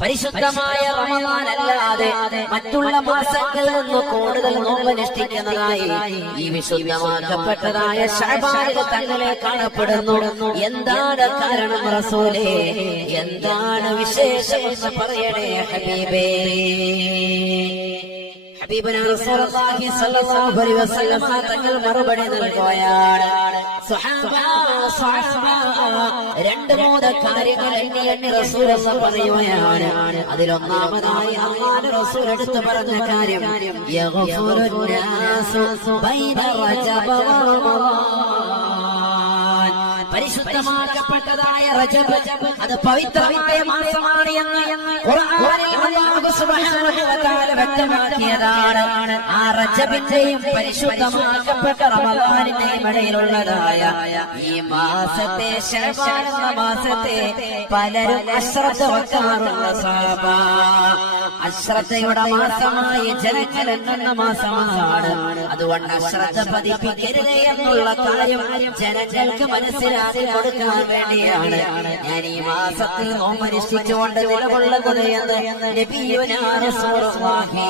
പരിശുദ്ധമായ റമദാൻ അല്ലാതെ മറ്റുള്ള മാസങ്ങളിൽ നിന്ന് കൂടുതൽ നോമ്പനുഷ്ഠിക്കുന്നതായി ഈ വിശുദ്ധമാക്കപ്പെട്ടതായ ശഅബാനിൽ തങ്ങളെ കാണപ്പെടുന്നു. എന്താണ് കാരണം റസൂലേ? എന്താണ് വിശേഷം എന്ന് പറയണേ ഹബീബേ. ഹബീബന റസൂലുള്ളാഹി സ്വല്ലല്ലാഹു അലൈഹി വസല്ലം തങ്ങൾ മറുപടി നൽകുകയാണ്. സ്വഹാബ രണ്ട് മൂന്ന് കാര്യങ്ങൾ എണ്ണി റസൂലുള്ളാഹി പറയുകയാണ്. അതിലൊന്നാമതായി അല്ലാഹുവിന്റെ റസൂൽ എടുത്തു പറഞ്ഞ കാര്യം യഗ്ഫുറുന്നാസു ബൈന റജബ വ റമളാൻ. പരിശുദ്ധമാക്കപ്പെട്ടതായ റജബ് അത് പവിത്രമായ മാസമാണ് എന്ന് ഖുർആനിൽ അല്ലാഹു സുബ്ഹാനഹു വ തആല വ്യക്തമാക്കിയതാണ്. ആ റജബിന്റെയും പരിശുദ്ധമാക്കപ്പെട്ട റമളാനിന്റെയും ഇടയിലുള്ളതായ ഈ മാസത്തെ ശഅബാൻ എന്ന മാസത്തെ പലരും അശ്രദ്ധ വെക്കാറുള്ള സഹാബ. അശ്രദ്ധയുടെ മാസമായി ജനങ്ങൾ എണ്ണുന്ന മാസമാണ്. അതുകൊണ്ട് അശ്രദ്ധ പതിപ്പിക്കരുത് എന്നുള്ള കാര്യം ജനങ്ങൾക്ക് മനസ്സിലാക്കി കൊടുക്കാൻ വേണ്ടിയാണ് ഞാൻ ഈ മാസത്തിൽ നോമ്പനുഷ്ഠിച്ചുകൊണ്ട് നിലകൊള്ളുന്നത് എന്ന് നബിയുനാ റസൂലുള്ളാഹി